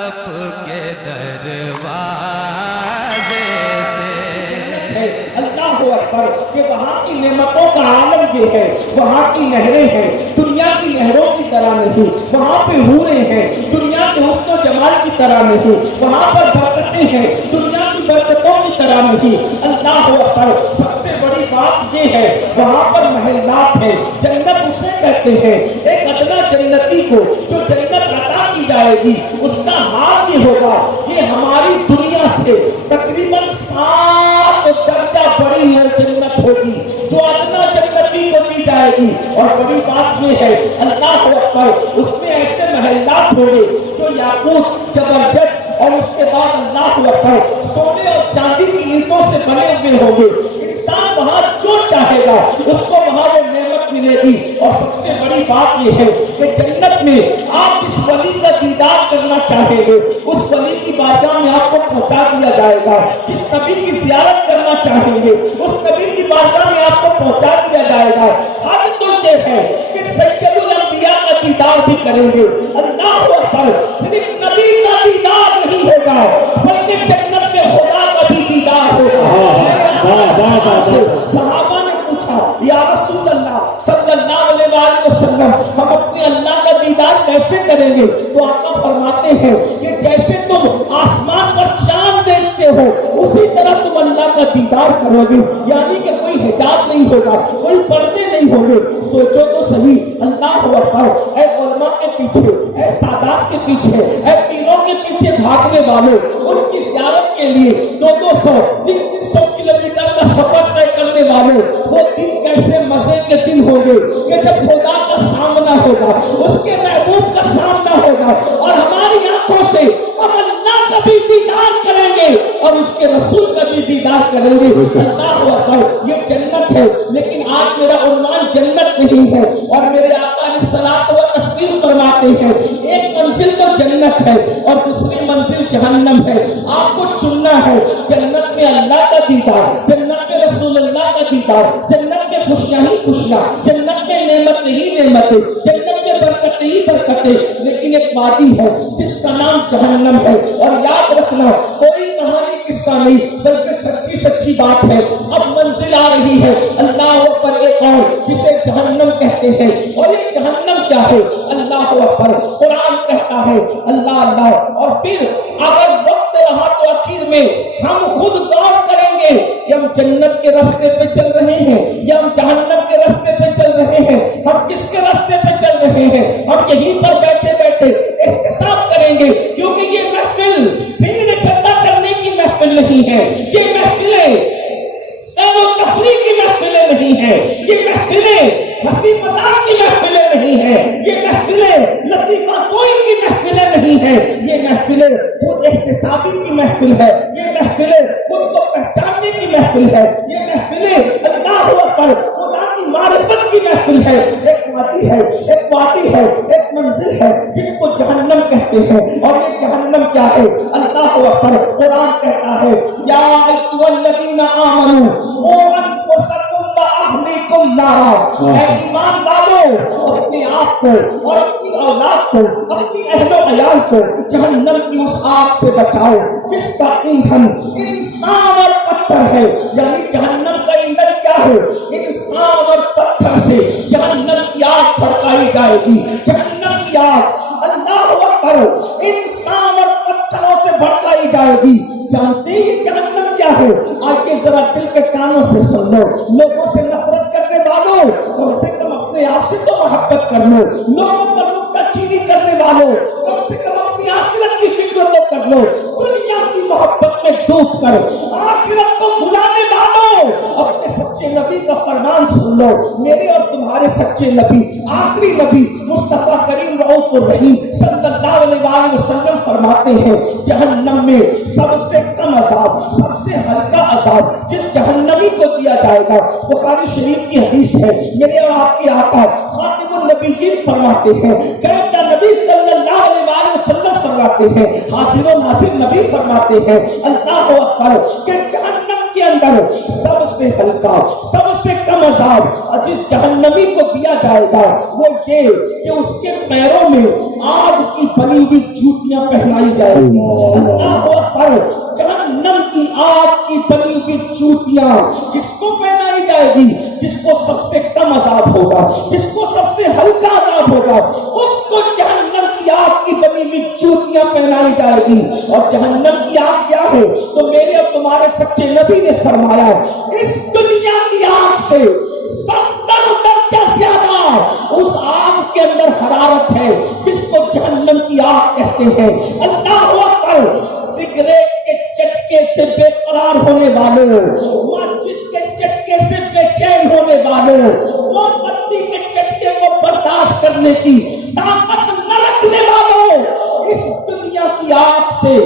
کے دروازے سے اللہ اکبر کہ وہاں کی نعمتوں کا عالم یہ ہے، وہاں کی نہریں ہیں دنیا کی نہروں کی طرح نہیں، وہاں پہ حوریں ہیں دنیا کے حسن و جمال کی طرح نہیں، وہاں پر برکتیں ہیں دنیا کی برکتوں کی طرح نہیں۔ اللہ اکبر سب سے بڑی بات یہ ہے وہاں پر محلات ہیں، جنت اسے کہتے ہیں۔ ایک ادنا جنتی کو جو جنت عطا کی جائے گی اس کا حال یہ ہوگا، یہ ہماری دنیا سے تقریباً 7 درجہ بڑی ہے جنت ہوگی جو ادنا جنتی کو دی جائے گی۔ اور بڑی بات یہ ہے اللہ اکبر اس میں ایسے محلات ہوں گے جو یاقوت زبرجد اور اس کے بعد اللہ اکبر سونے اور چاندی کی اینٹوں سے بنے ہوئے ہوں گے۔ انسان وہاں جو چاہے گا اس کو وہاں وہ نعمت ملے گی۔ اور سب سے بڑی بات یہ ہے کہ جنت میں آپ جس ولی کا دیدار کرنا چاہیں گے اس ولی کی بارگاہ میں آپ کو پہنچا دیا جائے گا، جس نبی کی زیارت کرنا چاہیں گے اس نبی کی بارگاہ میں آپ کو پہنچا دیا جائے گا۔ حد تو یہ ہے کہ سید الانبیاء کا دیدار بھی کریں گے۔ اللہ اکبر صرف نبی کا دیدار نہیں ہوگا بلکہ جنت میں خدا کا بھی دیدار ہوگا۔ صحابہ نے پوچھا یا رسول اللہ صلی اللہ علیہ وآلہ وسلم ہم اپنے اللہ کا دیدار کیسے کریں گے؟ تو آقا فرماتے ہیں کہ جیسے تم آسمان پر چاند دیکھتے ہو اسی طرح تم اللہ کا دیدار کرو گے، یعنی کہ کوئی حجاب نہیں ہوگا، کوئی پردے نہیں ہوں گے۔ سوچو تو صحیح، اللہ اکبر اے علماء کے پیچھے، اے سادات کے پیچھے، اے پیروں کے پیچھے بھاگنے والوں، ان کی زیارت کے لیے 200 300 کلومیٹر کا سفر طے کرنے والوں، وہ دن کیسے مزے کے دن ہوں گے کہ جب خدا کا سامنا ہوگا، اس کے محبوب کا سامنا ہوگا اور ہماری آنکھوں سے ہم اللہ کا بھی دیدار کریں گے اور اس کے رسول کا بھی دیدار کریں گے۔ اللہ اکبر یہ جنت ہے، لیکن آج میرا عنوان جنت نہیں ہے اور میرے آقا علیہ الصلوۃ والتسلیم فرماتے ہیں ایک منزل تو جنت ہے اور دوسری منزل جہنم ہے۔ آپ کو چننا ہے جنت میں اللہ کا دیدار، جنت میں رسول اللہ کا دیدار، جنت میں خوشیاں ہی خوشیاں، جنت میں نعمت ہی نعمتیں، جنت میں برکتیں ہی برکتیں، لیکن ایک وادی ہے جس کا نام جہنم ہے۔ اور یاد رکھنا کوئی کہانی قصہ نہیں بلکہ سچی سچی بات ہے۔ اب منزل آ رہی ہے اللہ اکبر ایک اور جسے جہنم کہتے ہیں۔ اور یہ جہنم کیا ہے؟ اللہ اکبر قرآن کہتا ہے اللہ اللہ۔ اور پھر اگر وقت رہا تو آخر میں ہم خود غور کریں گے کہ ہم جنت کے راستے پہ چل رہے ہیں یا ہم جہنم کے راستے پہ چل رہے ہیں، ہم کس کے راستے پہ چل رہے ہیں۔ ہم یہیں پر بیٹھے بیٹھے احتساب کریں گے، کیونکہ یہ محفل بھیڑ اکٹھا کرنے کی محفل نہیں ہے، یہ محفلیں سیر و تفریح کی محفلیں نہیں ہیں، یہ محفلیں ہنسی مذاق کی محفلیں نہیں ہیں، یہ محفلیں لطیفہ گوئی کی محفلیں نہیں ہیں، یہ محفلیں خود احتسابی کی محفل ہے، یہ محفلیں خود کو پہچاننے کی محفل ہے، یہ محفلیں اللہ اکبر خدا کی معرفت کی محفل ہے۔ ایک وادی ہے، ایک وادی ہے، ایک منزل ہے جس کو جہنم کہتے ہیں۔ اور یہ جہنم کیا ہے؟ اللہ اکبر قرآن کہتا ہے یا ایھا الذین آمنوا قوا انفسکم واہلیکم نارا، اے ایمان والو اپنے آپ کو اور اپنی اولاد کو، اپنی اہل و عیال کو جہنم کی اس آگ سے بچاؤ جس کا ایندھن انسان اور پتھر ہے۔ یعنی جہنم کا ایندھن کیا ہے؟ انسان اور پتھر سے جہنم کی آگ بھڑکائی جائے گی۔ جہنم کی آگ اللہ اکبر انسان اور پتھروں سے بھڑکائی جائے گی۔ جانتے ہیں یہ جہنم کیا ہے؟ آگے ذرا دل کے کانوں سے سن لو۔ لوگوں سے نفرت کرنے والوں کم سے کم اپنے آپ سے تو محبت کر لو۔ لوگوں پر نکتہ چینی کرنے والوں کم سے کم اپنی آخرت کی فکر تو کر لو۔ دنیا کی محبت میں ڈوب کر آخرت کو بھلانے والوں اپنے سچے نبی کا فرمان سن لو۔ میرے اور تمہارے سچے نبی، آخری نبی مصطفیٰ کریم رؤوف الرحیم صلی اللہ علیہ وآلہ وسلم فرماتے ہیں جہنم میں سب سے کم عذاب، سب سے ہلکا عذاب جس جہنمی کو دیا جائے گا، بخاری شریف کی حدیث ہے، میرے اور آپ کی آقا خاتم النبیین فرماتے ہیں، کہتا نبی صلی اللہ علیہ وآلہ وسلم فرماتے ہیں، حاضر و ناظر نبی فرماتے ہیں اللہ اکبر کہ جہنم کے اندر سب سے ہلکا سب سے کم عذاب جس جہنمی کو دیا جائے گا وہ یہ کہ اس کے پیروں میں آگ کی بنی ہوئی جوتیاں پہنائی جائے گی. اللہ اکبر. جہنم کی آگ کی بنی ہوئی جوتیاں کس کو پہنائی جائے گی؟ جس کو سب سے کم عذاب ہوگا, جس کو سب سے ہلکا عذاب ہوگا, اس کو جہنم کی آگ کی بنی ہوئی جوتیاں پہنائی جائے گی. اور جہنم کی آگ کیا ہے؟ تو میرے اور تمہارے سچے نبی نے فرمایا اس دنیا کی آگ سے 70 درجہ زیادہ اس آگ کے اندر حرارت ہے جس کو جہنم کی آگ کہتے ہیں. اللہ اکبر. سگریٹ کے چٹکے سے بے قرار ہونے والوں, ماچس کے چٹکے سے بے چین ہونے والوں, موم بتی کے چٹکے کو برداشت کرنے کی طاقت نہ رکھنے والوں, اس دنیا کی آگ سے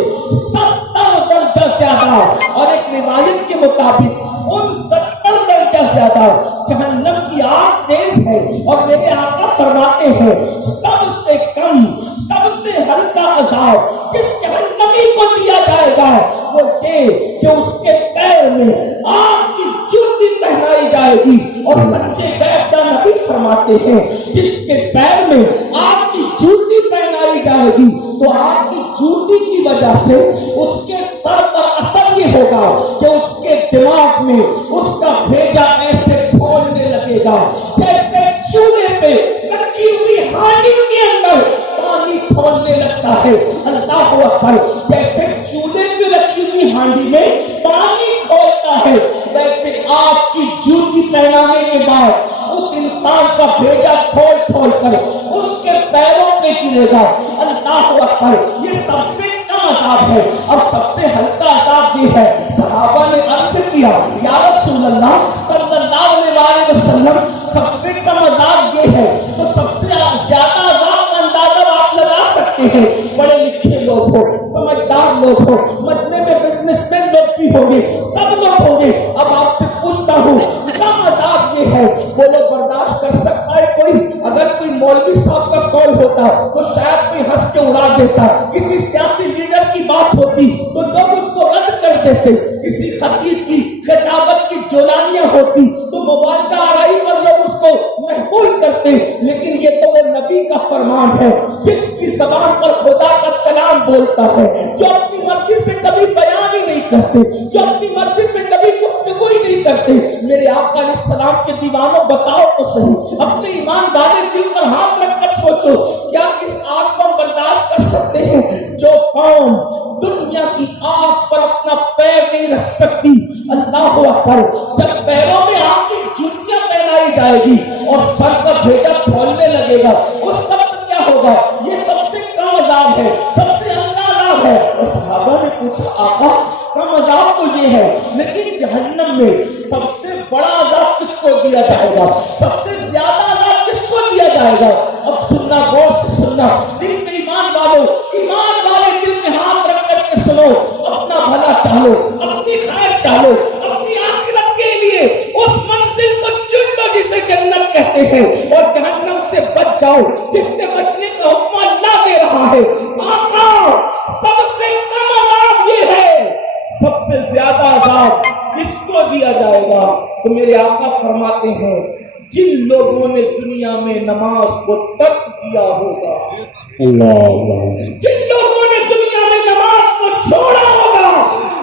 70 درجہ زیادہ, اور ایک روایت کے مطابق ان 70 درجہ زیادہ جہنم کی آگ تیز ہے. اور میرے آقا فرماتے ہیں سب سے کم سب سے ہلکا عذاب جس جہنمی کو دیا جائے گا وہ یہ کہ اس کے پیر میں آگ کی جوتی پہنائی جائے گی. اور سچے غیب دان نبی فرماتے ہیں جس کے پیر میں آگ کی جوتی پہنائی جائے گی تو آگ کی جوتی کی وجہ سے اس کے سر پر اثر یہ ہوگا کہ اس کے دماغ میں اس کا بھیجا ایسے کھولنے لگے گا جیسے چولہے پہ رکھی ہوئی ہانڈی کے اندر پانی کھولنے لگتا ہے. اللہ اکبر. جیسے چولہے پہ رکھی ہوئی ہانڈی میں پانی کھولتا ہے ویسے آگ کی جوتی پہنانے کے بعد اس انسان کا بھیجا کھول کھول کر اس کے پیروں پہ گرے گا. اللہ اکبر. یہ سب سے کم عذاب ہے. اب سب سے ہلکا عذاب یہ ہے. صحابہ نے عرض کیا یا رسول اللہ صلی اللہ علیہ وسلم سب سے کم عذاب یہ ہے تو سب سے زیادہ عذاب کا اندازہ آپ لگا سکتے ہیں. بڑے لکھے لوگ ہو, سمجھدار لوگ ہو, مجمع میں بزنس مین لوگ بھی ہوں گے, سب لوگ ہوں گے. اب آپ سے پوچھتا ہوں کم عذاب یہ ہے وہ لوگ برداشت کر سکتا ہے کوئی؟ اگر کوئی مولوی صاحب کا قول ہوتا تو شاید کوئی ہنس کے اڑا دیتا, کسی سیاسی لیڈر کی بات ہوتی تو لوگ اس کو رد کر دیتے, کسی خطیب کی خطابت کی جولانیاں ہوتی تو مبالغہ آرائی پر لوگ اس کو محمول کرتے. لیکن یہ تو وہ نبی کا فرمان ہے جس کی زبان پر خدا کا کلام بولتا ہے, جو اپنی مرضی سے کبھی بیان ہی نہیں کرتے, جو اپنی مرضی سے کبھی گفتگو ہی نہیں کرتے. میرے آقا علیہ السلام کے دیوانوں بتاؤ تو صحیح, اپنے ایمان والے دل پر ہاتھ رکھ کر سوچو کیا اس آگ کو برداشت کر سکتے ہیں؟ جو قوم دنیا کی آگ پر اپنا پیر نہیں رکھ سکتی, اللہ اکبر, جب پیروں میں آگ کی جوتیاں پہنائی جائے گی اور سر کا بھیجا کھولنے لگے گا اس وقت کیا ہوگا؟ یہ سب سے کم عذاب ہے, سب سے ہلکا عذاب ہے. اور صحابہ نے پوچھا آقا کم عذاب تو یہ ہے لیکن جہنم میں سب سے بڑا عذاب کس کو دیا جائے گا, سب سے زیادہ عذاب کس کو دیا جائے گا؟ اب سننا, غور سے سننا, دل میں ایمان والو, ایمان والے دل میں ہاتھ رکھ کر کے سنو, اپنا بھلا چاہو, اپنی خیر چاہو, اپنی آخرت کے لیے اس منزل کو چن لو جسے جنت کہتے ہیں, اور جہنم سے بچ جاؤ جس سے بچنے کا حکم اللہ دے رہا ہے. آقا سب سے کم عذاب یہ ہے, سب سے زیادہ عذاب کس کو دیا جائے گا؟ تو میرے آقا فرماتے ہیں جن لوگوں نے دنیا میں نماز کو ترک کیا ہوگا, جن لوگوں نے دنیا میں نماز کو چھوڑا ہوگا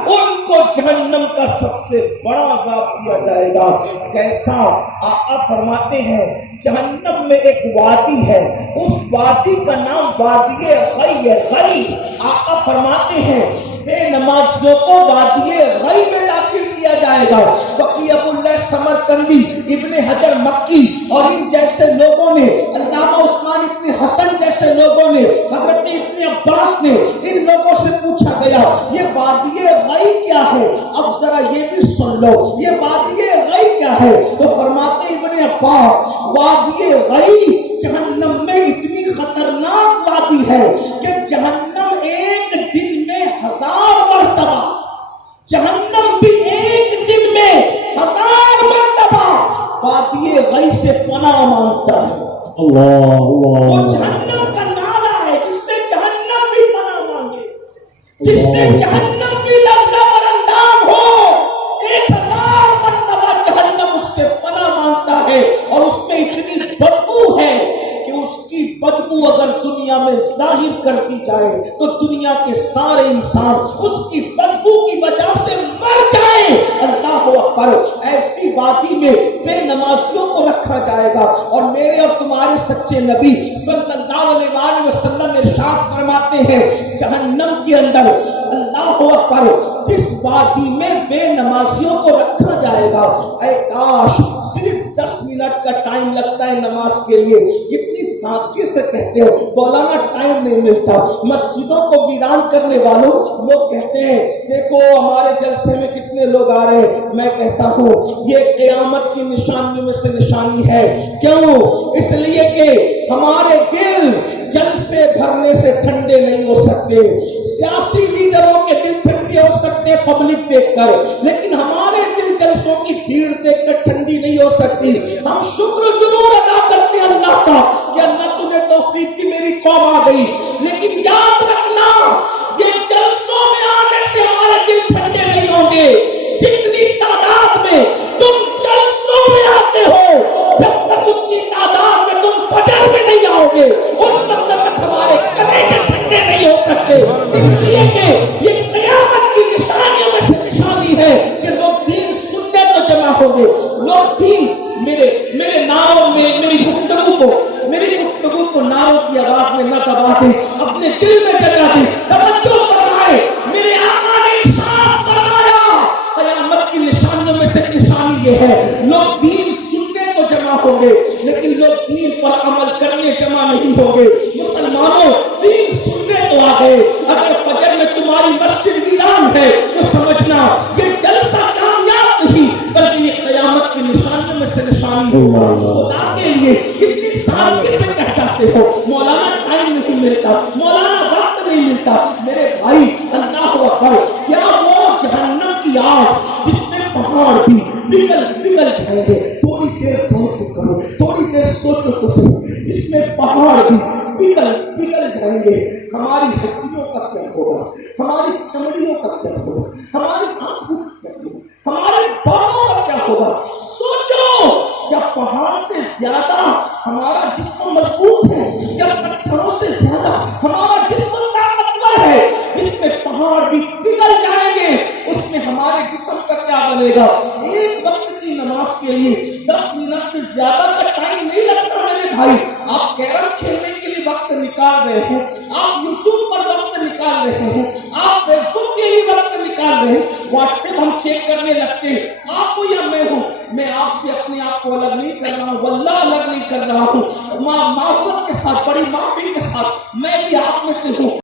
ان کو جہنم کا سب سے بڑا عذاب دیا جائے گا. کیسا؟ آقا فرماتے ہیں جہنم میں ایک وادی ہے, اس وادی کا نام وادی غی ہے. غی, آقا فرماتے ہیں بے نمازیوں کو وادی غی میں داخل کیا جائے گا. فقیہ ابو اللہ سمرقندی, ابن حجر مکی اور ان جیسے لوگوں نے, علامہ عثمان ابن حسن جیسے لوگوں نے, حضرت ابن عباس نے, ان لوگوں سے پوچھا گیا یہ وادی غی کیا ہے؟ اب ذرا یہ بھی سن لو یہ وادی غی کیا ہے. تو فرماتے ابن عباس وادی غی جہنم میں اتنی خطرناک وادی ہے کہ جہنم ایک دن میں 1000 مرتبہ, جہنم بھی ایک دن میں 1000 مرتبہ وادی غی سے پناہ مانگتا ہے. وہ جہنم کا نعرہ ہے جس سے جہنم بھی پناہ مانگے, جس سے جہنم بھی لرزہ برندام ہو. بدبو اگر دنیا میں ظاہر کر دی جائے تو دنیا کے سارے انسان اس کی بدبو کی وجہ سے مر جائیں. اللہ اکبر. ایسی وادی میں بے نمازیوں کو رکھا جائے گا اور میرے اور تمہارے سچے نبی صلی اللہ علیہ وآلہ وسلم ارشاد فرماتے ہیں جہنم کے اندر اللہ اکبر جس وادی میں بے نمازیوں کو رکھا جائے گا، اے کاش صرف 10 منٹ کا ٹائم لگتا ہے نماز کے لیے. کتنی سادگی سے کہتے ہو مولانا ٹائم نہیں ملتا. مسجدوں کو ویران کرنے والوں لوگ کہتے ہیں دیکھو ہمارے جلسے میں کتنے لوگ آ رہے ہیں. میں کہتا ہوں یہ قیامت کی نشانیوں میں سے نشانی ہے. کیوں؟ اس لیے کہ ہمارے دل جلسے بھرنے سے ٹھنڈے نہیں ہو سکتے. سیاسی لیڈروں کے دل ٹھنڈے ہو سکتے پبلک دیکھ کر، لیکن ہمارے دل جلسوں کی بھیڑ دیکھ کر ٹھنڈی نہیں ہو سکتی. ہم شکر ضرور ادا کرتے ہیں اللہ کا کہ اللہ تمہیں توفیق دی میری قوم آ گئی، لیکن یاد رکھنا یہ جلسوں میں آنے سے ہمارے دل ٹھنڈے نہیں ہوں گے. جتنی تعداد میں تم جلسوں میں آتے ہو، جب تک اتنی تعداد میں تم فجر میں نہیں آؤ گے اس وقت تک ہمارے کلیجے ٹھنڈے نہیں ہو سکتے. اس لیے کہ یہ قیامت کی نشانیوں میں سے نشانی ہے کہ لوگ دین سننے تو جمع ہوں گے. لوگ دین میرے ناؤں میں میری گفتگو کو ناؤں کی آواز میں نہ دبا دے، اپنے دل میں جگہ دے. توجہ فرمائے میرے آقا نے ارشاد فرمایا قیامت کی نشانیوں میں سے نشانی یہ ہے لوگ دین سننے تو جمع ہوں گے لیکن لوگ دین پر عمل کرنے جمع نہیں ہوں گے. مسلمانوں دین سننے تو آ گئے، اگر فجر میں تمہاری مسجد ویران ہے تو سمجھنا یہ جلسہ کامیاب نہیں بلکہ یہ قیامت کی نشانیوں میں سے نشانی ہوگا. خدا کے لیے کتنی سادگی سے کہہ جاتے ہو مولانا ٹائم نہیں ملتا، مولانا وقت نہیں ملتا. میرے بھائی اللہ اکبر، کیا وہ جہنم کی آگ جس میں پہاڑ بھی پگھل جائیں گے. تھوڑی دیر غور کرو، تھوڑی دیر سوچو تو صحیح. جس میں پہاڑ بھی پگھل جائیں گے، ہماری ہڈیوں کا کیا ہوگا، ہماری چمڑیوں کا کیا ہوگا، ہماری آنکھوں کا کیا ہوگا، ہمارے بالوں کا کیا ہوگا. سوچو کیا پہاڑ سے زیادہ ہمارا جسم مضبوط ہے؟ کیا پتھروں سے زیادہ ہمارا جسم طاقتور ہے؟ جس میں پہاڑ بھی پگھل جائیں گے اس میں ہمارے جسم کا کیا بنے گا. ایک وقت کی نماز کے لیے 10 منٹ سے زیادہ کا ٹائم نہیں لگتا میرے بھائی. آپ کیرم کھیلنے کے لیے وقت نکال رہے ہیں، آپ یوٹیوب پر وقت نکال رہے ہیں، آپ فیس بک کے لیے وقت نکال رہے ہیں، واٹس ایپ ہم چیک کرنے لگتے ہیں. آپ کو یا میں ہوں، میں آپ سے اپنے آپ کو الگ نہیں کر رہا ہوں، واللہ الگ نہیں کر رہا ہوں. معذرت کے ساتھ، بڑی معافی کے ساتھ، میں بھی آپ میں سے ہوں.